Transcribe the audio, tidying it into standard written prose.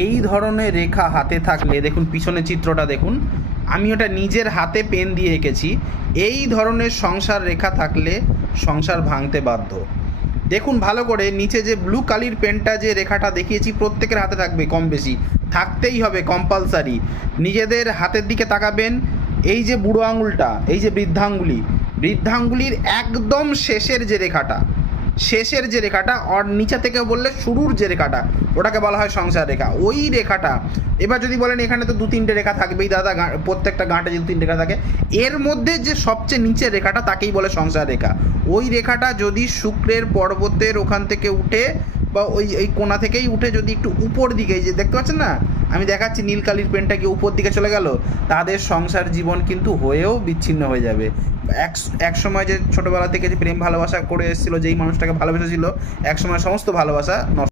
এই ধরনের রেখা হাতে থাকলে, দেখুন পিছনে চিত্রটা দেখুন, আমি ওটা নিজের হাতে পেন দিয়ে এঁকেছি। এই ধরনের সংসার রেখা থাকলে সংসার ভাঙতে বাধ্য। দেখুন ভালো করে, নিচে যে ব্লু কালির পেনটা যে রেখাটা দেখিয়েছি প্রত্যেকের হাতে থাকবে, কম বেশি থাকতেই হবে, কম্পালসারি। নিজেদের হাতের দিকে তাকাবেন, এই যে বুড়ো আঙুলটা, এই যে বৃদ্ধাঙ্গুলির একদম শেষের যে রেখাটা আর নিচে থেকে বললে শুরুর যে রেখাটা, ওটাকে বলা হয় সংসার রেখা। ওই রেখাটা, এবার যদি বলেন এখানে তো 2-3টে রেখা থাকবেই দাদা, প্রত্যেকটা গাঁটে যদি 3 রেখা থাকে, এর মধ্যে যে সবচেয়ে নিচের রেখাটা তাকেই বলে সংসার রেখা। ওই রেখাটা যদি শুক্রের পর্বতের ওখান থেকে উঠে বা ওই কোণা থেকেই উঠে যদি একটু উপর দিকে, এই যে দেখতে পাচ্ছেন না, আমি দেখাচ্ছি নীল কালির পেনটা কি উপর দিকে চলে গেল, তাদের সংসার জীবন কিন্তু হয়েও বিচ্ছিন্ন হয়ে যাবে। এক সময় যে ছোটোবেলা থেকে যে প্রেম ভালোবাসা করে এসেছিলো, যেই মানুষটাকে ভালোবেসেছিল, এক সময় সমস্ত ভালোবাসা নষ্ট।